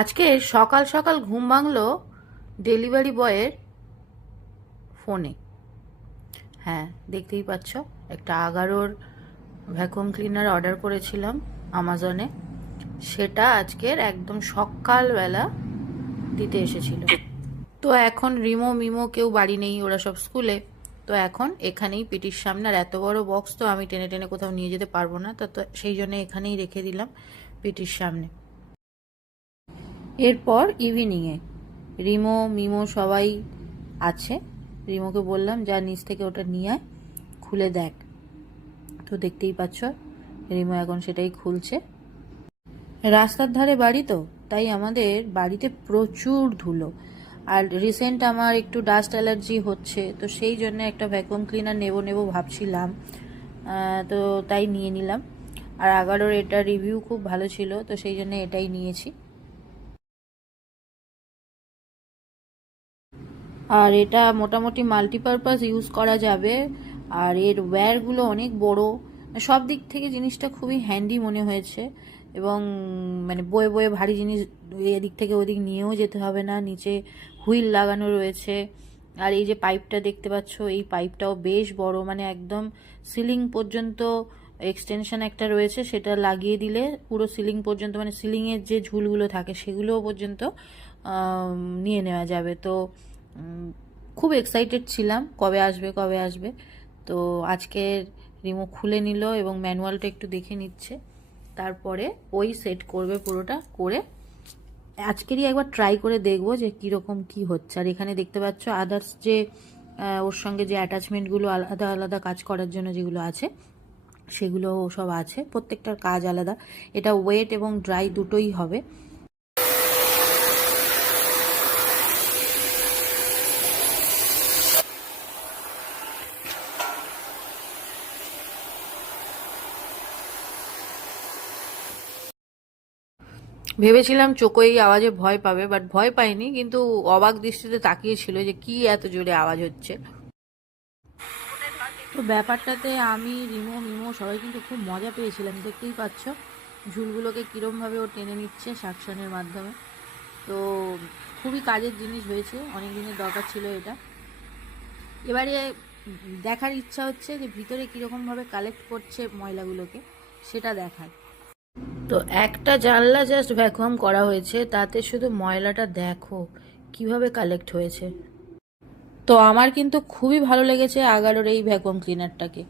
আজকে সকাল সকাল ঘুম ভাঙলো ডেলিভারি বয়ের ফোনে। হ্যাঁ, দেখতেই পাচ্ছ, একটা 11-র ভ্যাকুয়াম ক্লিনার অর্ডার করেছিলাম আমাজনে। সেটা আজকের একদম সকালবেলা দিতে এসেছিল। তো এখন রিমো মিমো কেউ বাড়ি নেই, ওরা সব স্কুলে। তো এখন এখানেই পিটির সামনে, আর এত বড় বক্স তো আমি টেনে টেনে কোথাও নিয়ে যেতে পারবো না, তো সেই জন্য এখানেই রেখে দিলাম পিটির সামনে। এরপর ইভিনিংয়ে রিমো মিমো সবাই আছে। রিমোকে বললাম যা নিচ থেকে ওটা নিয়ে আয়, খুলে দেখ। তো দেখতেই পাচ্ছ রিমো এখন সেটাই খুলছে। রাস্তার ধারে বাড়ি তো, তাই আমাদের বাড়িতে প্রচুর ধুলো। আর রিসেন্ট আমার একটু ডাস্ট অ্যালার্জি হচ্ছে, তো সেই জন্য একটা ভ্যাকুয়াম ক্লিনার নেব ভাবছিলাম। তো তাই নিয়ে নিলাম। আর 11-র এটা রিভিউ খুব ভালো ছিল, তো সেই জন্য এটাই নিয়েছি। আর এটা মোটামুটি মাল্টিপারপাস ইউজ করা যাবে। আর এর ওয়্যারগুলো অনেক বড়, সব দিক থেকে জিনিসটা খুবই হ্যান্ডি মনে হয়েছে। এবং মানে বয়ে বয়ে ভারী জিনিস এদিক থেকে ওদিক নিয়েও যেতে হবে না, নিচে হুইল লাগানো রয়েছে। আর এই যে পাইপটা দেখতে পাচ্ছ, এই পাইপটাও বেশ বড়, মানে একদম সিলিং পর্যন্ত এক্সটেনশন একটা রয়েছে, সেটা লাগিয়ে দিলে পুরো সিলিং পর্যন্ত, মানে সিলিংয়ের যে ঝুলগুলো থাকে সেগুলোও পর্যন্ত নিয়ে নেওয়া যাবে। তো খুব এক্সাইটেড ছিলাম কবে আসবে কবে আসবে। তো আজকের রিমো খুলে নিল এবং ম্যানুয়ালটা একটু দেখে নিচ্ছে, তারপরে ওই সেট করবে পুরোটা করে। আজকেরই একবার ট্রাই করে দেখবো যে কীরকম কি হচ্ছে। আর এখানে দেখতে পাচ্ছ আদার্স যে ওর সঙ্গে যে অ্যাটাচমেন্টগুলো আলাদা আলাদা কাজ করার জন্য যেগুলো আছে সেগুলো সব আছে, প্রত্যেকটার কাজ আলাদা। এটা ওয়েট এবং ড্রাই দুটোই হবে। ভেবেছিলাম চোখো এই আওয়াজে ভয় পাবে, বাট ভয় পাইনি, কিন্তু অবাক দৃষ্টিতে তাকিয়েছিল যে কি এত জোরে আওয়াজ হচ্ছে। তো ব্যাপারটাতে আমি রিমো মিমো সবাই কিন্তু খুব মজা পেয়েছিলাম। দেখতেই পাচ্ছ ঝুলগুলোকে কীরমভাবে ও টেনে নিচ্ছে সাকশনের মাধ্যমে। তো খুবই কাজের জিনিস হয়েছে, অনেক দিনের দরকার ছিল এটা। এবারে দেখার ইচ্ছা হচ্ছে যে ভিতরে কীরকমভাবে কালেক্ট করছে ময়লাগুলোকে, সেটা দেখার। তো একটা জানলা জাস্ট ভ্যাকুয়াম করা হয়েছে, তাতে শুধু ময়লাটা দেখো কিভাবে কালেক্ট হয়েছে। তো আমার কিন্তু খুবই ভালো লেগেছে 11-র এই ভ্যাকুয়াম ক্লিনারটাকে।